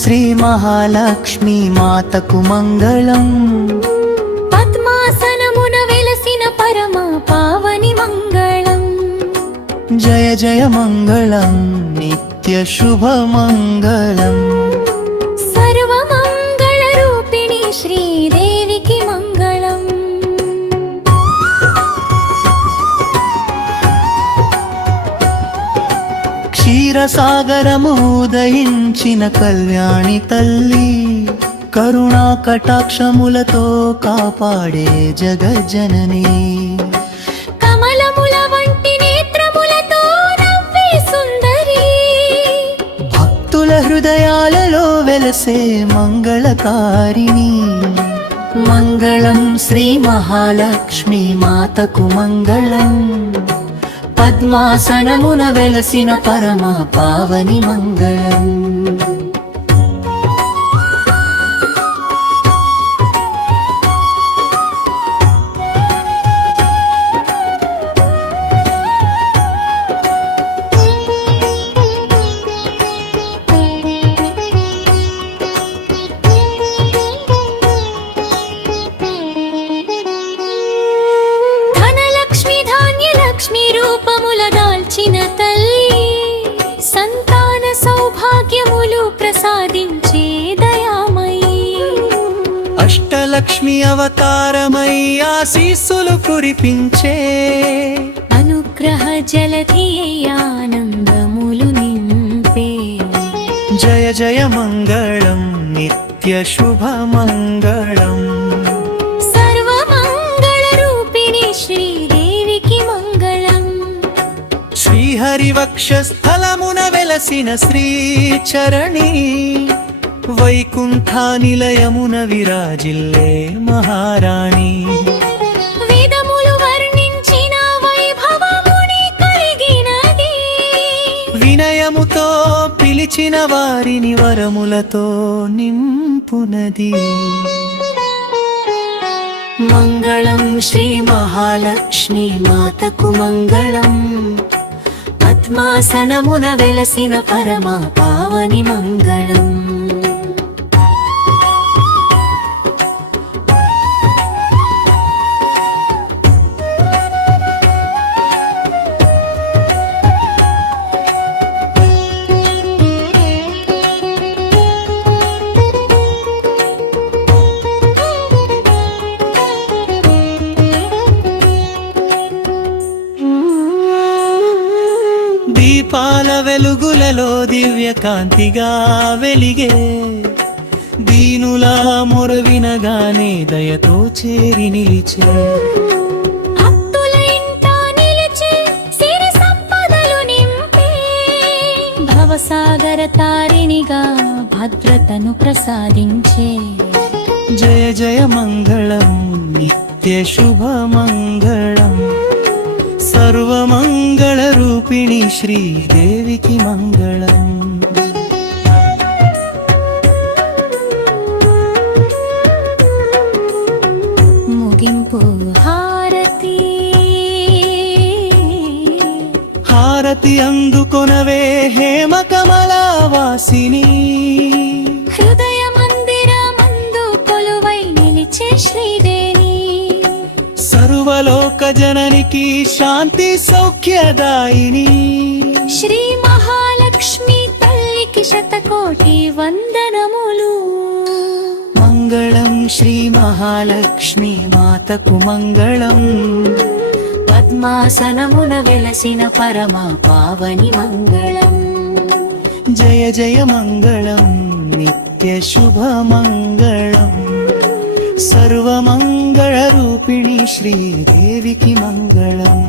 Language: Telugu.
శ్రీ మహాలక్ష్మీ మాతకు మంగళం. పద్మాసనమున వెలసిన పరమ పావని మంగళం. జయ జయ మంగళం నిత్య శుభ మంగళం. సర్వమంగళ రూపిణి శ్రీదేవికి మంగళం. క్షీరసాగరము ఉదయించిన కళ్యాణి తల్లి, కరుణా కటాక్షములతో కాపాడే జగజ్జనని. కమలముల వంటి నేత్రములతో నవ్వే సుందరి, భక్తుల హృదయాలలో వెలసే మంగళకారిణి. మంగళం శ్రీ మహాలక్ష్మీ మాతకు మంగళం. పద్మాసనమున వెలసిన పరమ పావని మంగళం. ధనలక్ష్మి ధాన్యలక్ష్మి రూపముల దాల్చిన తల్లి, సంతాన సౌభాగ్యములు ప్రసాదించే దయామయి. అష్టలక్ష్మి అవతారమై ఆశీస్సులు కురిపించే, అనుగ్రహ జలధి ఆనందములు నింపే. జయ జయ మంగళం నిత్య శుభ మంగళం. సర్వమంగళ రూపిణి శ్రీదేవికి మంగళం. శ్రీహరివక్షస్థలమున వెలసిన శ్రీచరణి, వైకుంఠ నిలయమున విరాజిల్లే మహారాణి. వేదములు వర్ణించిన వైభవముని కలిగినది, వినయముతో పిలిచిన వారిని వరములతో నింపునది. మంగళం శ్రీ మహాలక్ష్మీ మాతకు మంగళం. పద్మాసనమున వెలసిన పరమ పావని మంగళం. దీపాల వెలుగులలో దివ్య కాంతిగా వెలిగే, దీనుల మొర వినగానే దయతో చేరి నిలిచే. భక్తుల ఇంట నిలిచి సిరి సంపదలు నింపే, భవసాగర తారిణిగా భద్రతను ప్రసాదించే. జయ జయ మంగళం నిత్య శుభ మంగళం. సర్వమంగళ రూపిణి శ్రీదేవికి మంగళం. ముగింపు హారతి. హారతి అందుకొనవే హేమ కమలావాసిని, హృదయ మందిరమందు కొలువై నిలిచే శ్రీదేవి. సర్వలోక జననికి శాంతి సౌఖ్యదాయిని. శ్రీ మహాలక్ష్మి తల్లికి శతకోటి వందనములు. మంగళం శ్రీ మహాలక్ష్మీ మాతకు మంగళం. పద్మాసనమున వెలసిన పరమ పావని మంగళం. జయ జయ మంగళం నిత్య శుభ మంగళం. సర్వమంగళ రూపిణి శ్రీదేవికి మంగళం.